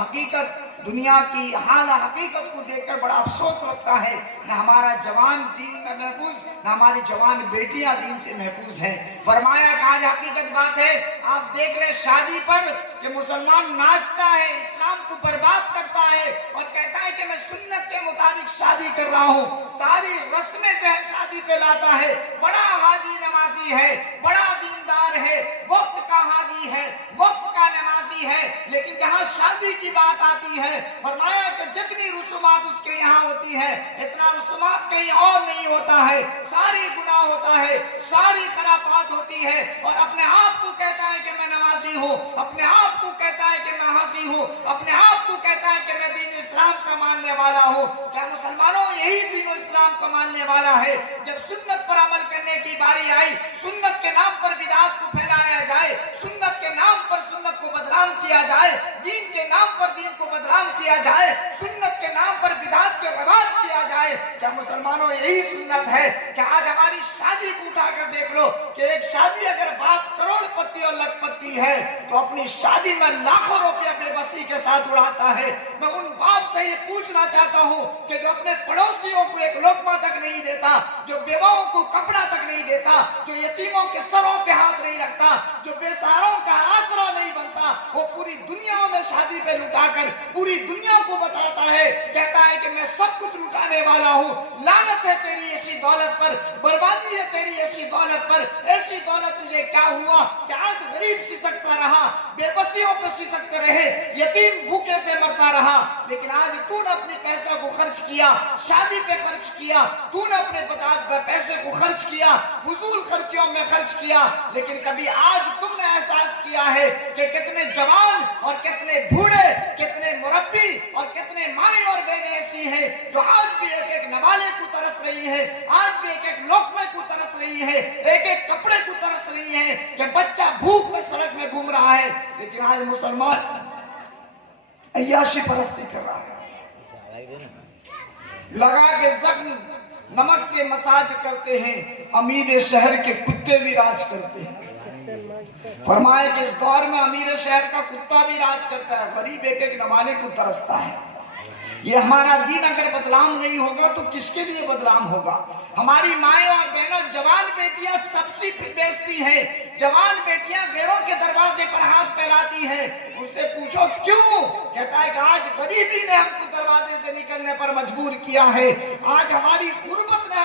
حقیقت دنیا کی حال حقیقت کو دیکھ کر بڑا افسوس لگتا ہے، نہ ہمارا جوان دین میں محفوظ، نہ ہماری جوان بیٹیاں دین سے محفوظ ہیں۔ فرمایا کہ آج حقیقت بات ہے، آپ دیکھ لیں شادی پر کہ مسلمان ناچتا ہے، اسلام کو برباد کرتا ہے اور کہتا ہے کہ میں سنت کے مطابق شادی کر رہا ہوں، ساری رسمیں جو ہے شادی پہ لاتا ہے، بڑا حاجی نمازی ہے، بڑا دیندار ہے، وقت کا حاجی ہے، وقت کا نمازی ہے، لیکن جہاں شادی کی بات آتی ہے فرمایا کہ جتنی رسومات اس کے یہاں ہوتی ہے اتنا رسومات کہیں اور نہیں ہوتا ہے، ساری گناہ ہوتا ہے، ساری خرابات ہوتی ہے، اور اپنے آپ کو کہتا ہے کہ میں نمازی ہوں، اپنے آپ کو کہتا ہے کہ میں حاجی ہوں، اپنے آپ کو کہتا ہے کہ میں دین اسلام کا ماننے والا ہوں۔ کیا مسلمانوں یہی دین اسلام کا ماننے والا ہے؟ جب سنت پر عمل کرنے کی باری آئی، سنت کے نام پر بدعات کو پھیلایا جائے، سنت کے نام پر سنت کو بدنام کیا جائے، دین کے نام پر دین کو بدنام کیا جائے، سنت کے نام پر بدعات کے رواج کیا جائے، کیا مسلمانوں یہی سنت ہے؟ کہ آج ہماری شادی کو اٹھا کر دیکھ لو کہ ایک شادی اگر باپ کروڑ پتی اور لکھ پتی ہے تو اپنی شادی میں لاکھوں روپیہ بے بسی کے ساتھ اڑاتا ہے۔ میں ان باپ سے یہ پوچھنا چاہتا ہوں کہ جو اپنے پڑوسیوں کو ایک لقمہ تک نہیں دیتا، جو بیواؤں کو کپڑا تک نہیں دیتا، جو یتیموں کے سروں پہ ہاتھ نہیں رکھتا، جو بے سہاروں کا آسرا نہیں بنتا، وہ پوری دنیا میں شادی پہ لٹا کر پوری دنیا کو بتاتا ہے، کہتا ہے کہ میں سب کچھ لٹانے والا ہوں، لعنت ہے تیری ایسی دولت پر، بربادی ہے تیری ایسی دولت پر، ایسی دولت تجھے کیا ہوا کہ آج غریب سسکتا رہا، بے بسیوں پہ سسکتے رہے، یتیم بھوکے سے مرتا رہا، لیکن آج تو نے اپنے پیسے کو خرچ کیا، شادی پہ خرچ کیا، تو نے اپنے پیسے کو خرچ کیا، فضول خرچیوں میں خرچ کیا، لیکن کبھی آج تم نے احساس کیا ہے کہ کتنے جوان اور کتنے بوڑھے، کتنے مربی اور کتنے مائیں اور بہنیں ایسی ہیں جو آج بھی ایک ایک نوالے کو ترس رہی ہے، آج بھی ایک ایک لقمے کو ترس رہی ہے، ایک ایک کپڑے کو ترس رہی ہے کہ بچہ بھوک میں سڑک میں گھوم رہا ہے، لیکن آج مسلمان عیاشی پرستی کر رہا ہے، لگا کے زخم نمک سے مساج کرتے ہیں، امیر شہر کے کتے بھی راج کرتے ہیں۔ فرمایا کہ اس دور میں امیر شہر کا کتا بھی راج کرتا ہے، غریب ایک ایک نوالے کو ترستا ہے۔ یہ ہمارا دین اگر بدنام نہیں ہوگا تو کس کے لیے بدنام ہوگا؟ ہماری مائیں اور بہنوں، جوان بیٹیاں سبسڈی بیچتی ہیں، جوان بیٹیاں غیروں کے دروازے پر ہاتھ پھیلاتی ہیں، ان سے پوچھو کیوں؟ کہتا ہے کہ آج غریبی نے ہم کو دروازے سے نکلنے پر مجبور کیا ہے، آج ہماری غربت نے